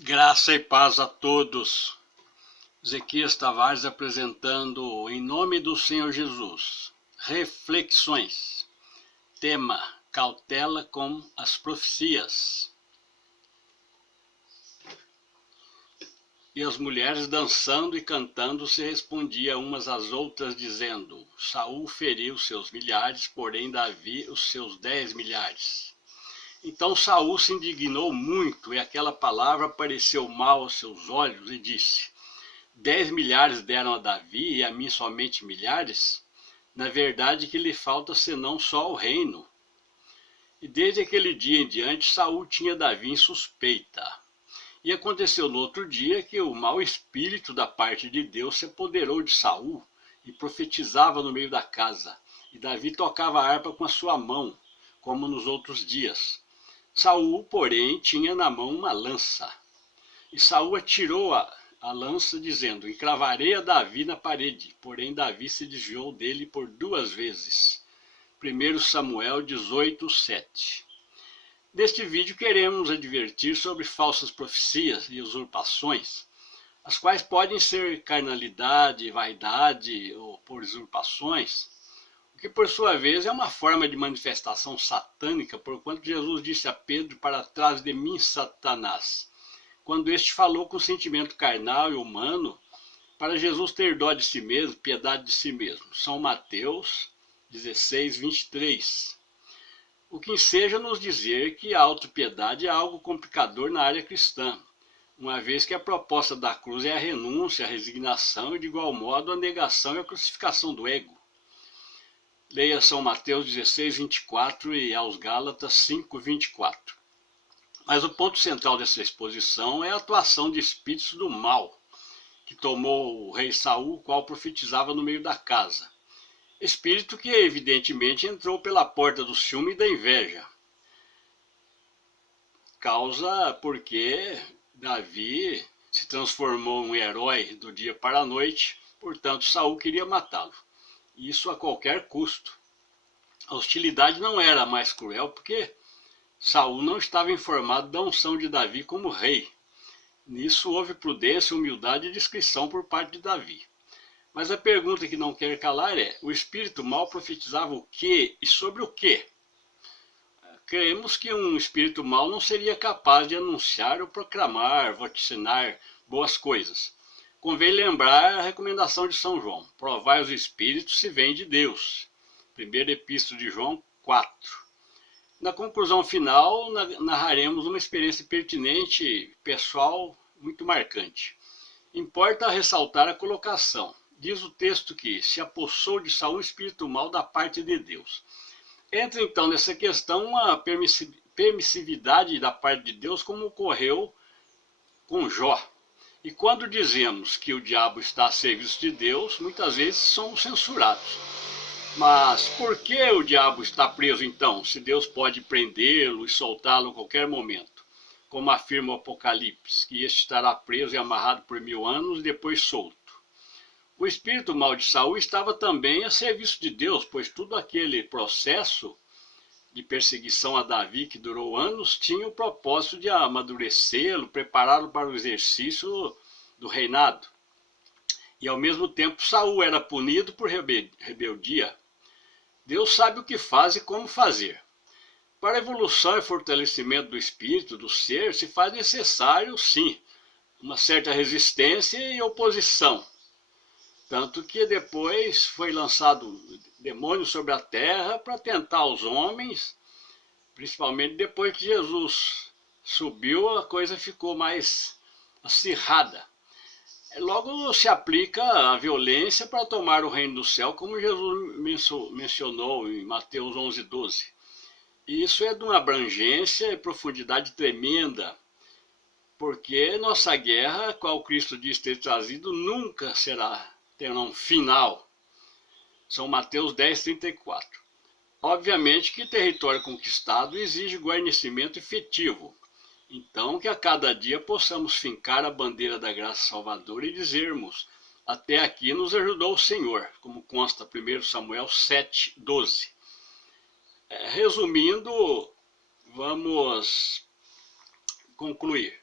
Graça e paz a todos. Ezequias Tavares apresentando Em Nome do Senhor Jesus. Reflexões. Tema: cautela com as profecias. E as mulheres dançando e cantando se respondiam umas às outras, dizendo: Saul feriu seus milhares, porém Davi os seus 10 milhares. Então Saul se indignou muito, e aquela palavra pareceu mal aos seus olhos, e disse: 10 milhares deram a Davi, e a mim somente milhares? Na verdade que lhe falta senão só o reino. E desde aquele dia em diante Saul tinha Davi em suspeita. E aconteceu no outro dia que o mau espírito da parte de Deus se apoderou de Saul, e profetizava no meio da casa, e Davi tocava a harpa com a sua mão, como nos outros dias. Saul, porém, tinha na mão uma lança. E Saul atirou a lança, dizendo: encravarei a Davi na parede. Porém, Davi se desviou dele por 2 vezes. 1 Samuel 18:7. Neste vídeo queremos advertir sobre falsas profecias e usurpações, as quais podem ser carnalidade, vaidade ou por usurpações, o que por sua vez é uma forma de manifestação satânica, porquanto Jesus disse a Pedro: para trás de mim, Satanás, quando este falou com sentimento carnal e humano, para Jesus ter dó de si mesmo, piedade de si mesmo. São Mateus 16:23. O que enseja nos dizer que a autopiedade é algo complicador na área cristã, uma vez que a proposta da cruz é a renúncia, a resignação e, de igual modo, a negação e a crucificação do ego. Leia São Mateus 16:24 e aos Gálatas 5:24. Mas o ponto central dessa exposição é a atuação de espíritos do mal, que tomou o rei Saul, o qual profetizava no meio da casa. Espírito que evidentemente entrou pela porta do ciúme e da inveja. Causa porque Davi se transformou em um herói do dia para a noite, portanto Saul queria matá-lo. Isso a qualquer custo. A hostilidade não era mais cruel porque Saul não estava informado da unção de Davi como rei. Nisso houve prudência, humildade e discrição por parte de Davi. Mas a pergunta que não quer calar é: o espírito mau profetizava o quê e sobre o quê? Creemos que um espírito mau não seria capaz de anunciar ou proclamar, vaticinar boas coisas. Convém lembrar a recomendação de São João: provai os espíritos se vêm de Deus. 1ª Epístola de João 4. Na conclusão final, narraremos uma experiência pertinente, pessoal, muito marcante. Importa ressaltar a colocação. Diz o texto que se apossou de Saul um espírito mau da parte de Deus. Entra então nessa questão uma permissividade da parte de Deus, como ocorreu com Jó. E quando dizemos que o diabo está a serviço de Deus, muitas vezes somos censurados. Mas por que o diabo está preso então, se Deus pode prendê-lo e soltá-lo a qualquer momento? Como afirma o Apocalipse, que este estará preso e amarrado por 1000 anos e depois solto. O espírito mau de Saul estava também a serviço de Deus, pois todo aquele processo de perseguição a Davi, que durou anos, tinha o propósito de amadurecê-lo, prepará-lo para o exercício do reinado. E ao mesmo tempo Saul era punido por rebeldia. Deus sabe o que faz e como fazer. Para a evolução e fortalecimento do espírito, do ser, se faz necessário, sim, uma certa resistência e oposição. Tanto que depois foi lançado demônio sobre a terra para tentar os homens, principalmente depois que Jesus subiu, a coisa ficou mais acirrada. Logo se aplica a violência para tomar o reino do céu, como Jesus mencionou em Mateus 11:12. E isso é de uma abrangência e profundidade tremenda, porque nossa guerra, qual Cristo diz ter trazido, nunca terá um final. São Mateus 10:34. Obviamente que território conquistado exige guarnecimento efetivo. Então que a cada dia possamos fincar a bandeira da graça salvadora e dizermos: até aqui nos ajudou o Senhor, como consta 1 Samuel 7:12. Resumindo, vamos concluir.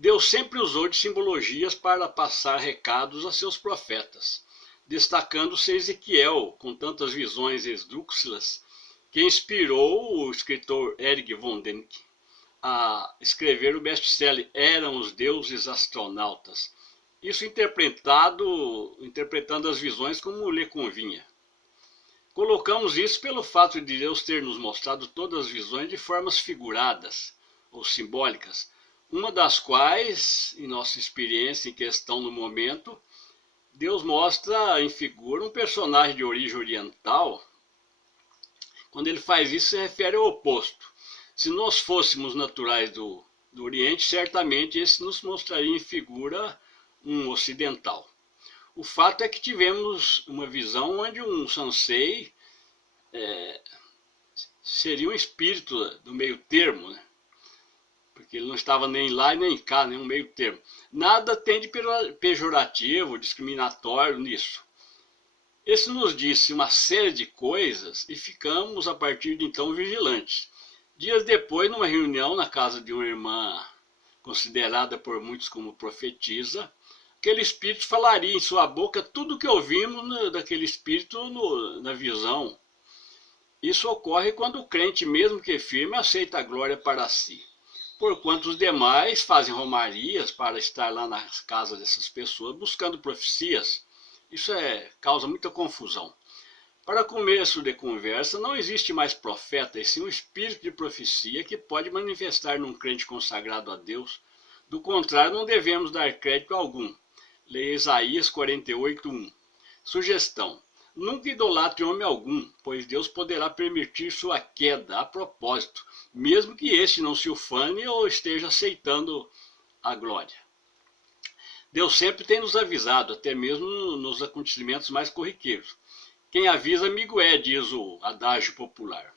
Deus sempre usou de simbologias para passar recados a seus profetas, destacando-se Ezequiel, com tantas visões esdrúxulas, que inspirou o escritor Erich von Däniken a escrever o best-seller Eram os Deuses Astronautas. Isso interpretando as visões como lhe convinha. Colocamos isso pelo fato de Deus ter nos mostrado todas as visões de formas figuradas ou simbólicas, uma das quais, em nossa experiência em questão no momento, Deus mostra em figura um personagem de origem oriental. Quando ele faz isso, se refere ao oposto. Se nós fôssemos naturais do Oriente, certamente esse nos mostraria em figura um ocidental. O fato é que tivemos uma visão onde um Sansei seria um espírito do meio termo, né? Porque ele não estava nem lá e nem cá, nem um meio termo. Nada tem de pejorativo, discriminatório nisso. Esse nos disse uma série de coisas e ficamos, a partir de então, vigilantes. Dias depois, numa reunião na casa de uma irmã considerada por muitos como profetisa, aquele espírito falaria em sua boca tudo o que ouvimos daquele espírito na visão. Isso ocorre quando o crente, mesmo que firme, aceita a glória para si. Porquanto os demais fazem romarias para estar lá nas casas dessas pessoas buscando profecias. Isso causa muita confusão. Para começo de conversa, não existe mais profeta, e sim um espírito de profecia que pode manifestar num crente consagrado a Deus. Do contrário, não devemos dar crédito algum. Leia Isaías 48:1. Sugestão: nunca idolatre homem algum, pois Deus poderá permitir sua queda a propósito, mesmo que este não se ufane ou esteja aceitando a glória. Deus sempre tem nos avisado, até mesmo nos acontecimentos mais corriqueiros. Quem avisa, amigo é, diz o adágio popular.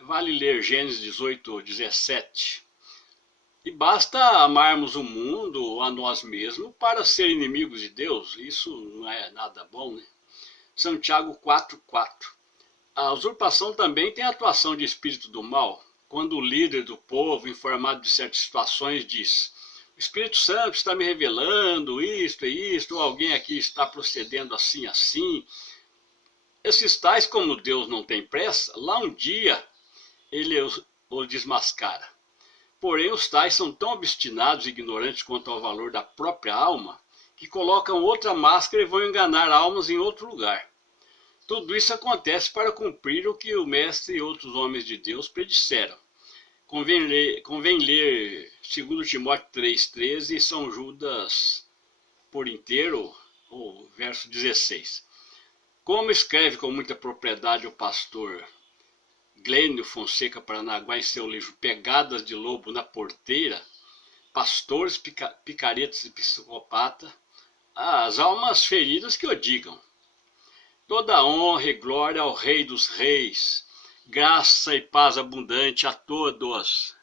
Vale ler Gênesis 18:17. E basta amarmos o mundo ou a nós mesmos para ser inimigos de Deus. Isso não é nada bom, né? Santiago 4:4. A usurpação também tem a atuação de espírito do mal, quando o líder do povo, informado de certas situações, diz: o Espírito Santo está me revelando isto e isto, ou alguém aqui está procedendo assim, assim. Esses tais, como Deus não tem pressa, lá um dia ele os desmascara. Porém, os tais são tão obstinados e ignorantes quanto ao valor da própria alma, que colocam outra máscara e vão enganar almas em outro lugar. Tudo isso acontece para cumprir o que o Mestre e outros homens de Deus predisseram. Convém ler 2 Timóteo 3,13 e São Judas por inteiro, o verso 16. Como escreve com muita propriedade o pastor Glênio Fonseca Paranaguá em seu livro Pegadas de Lobo na Porteira, pastores, picaretas e psicopatas, as almas feridas que o digam. Toda honra e glória ao Rei dos Reis, graça e paz abundante a todos.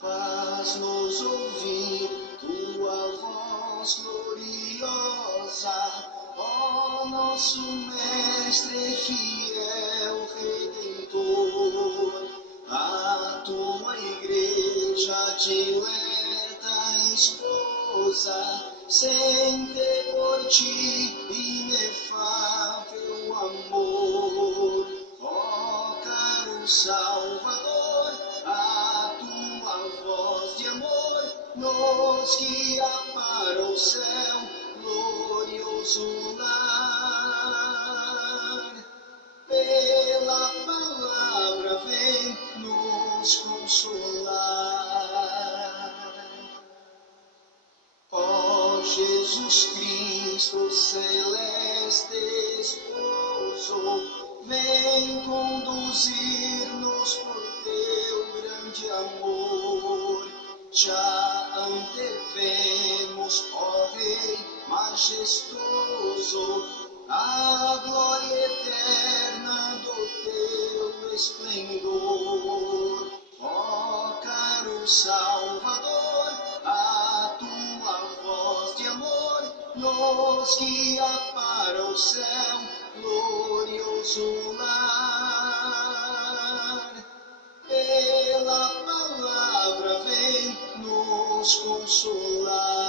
Faz-nos ouvir tua voz gloriosa, ó nosso Mestre fiel Redentor. A tua igreja dileta esposa, sente por ti inefável amor. Ó caro Salvador, a tua voz de amor nos guia para o céu, glorioso lar. Pela palavra vem nos consolar. Ó Jesus Cristo, celeste esposo, vem conduzir-nos por teu grande amor. Já antevemos, ó Rei majestoso, a glória eterna do teu esplendor. Ó caro Salvador, a tua voz de amor nos guia para o céu, glorioso lar. Pela palavra vem nos nos consolar.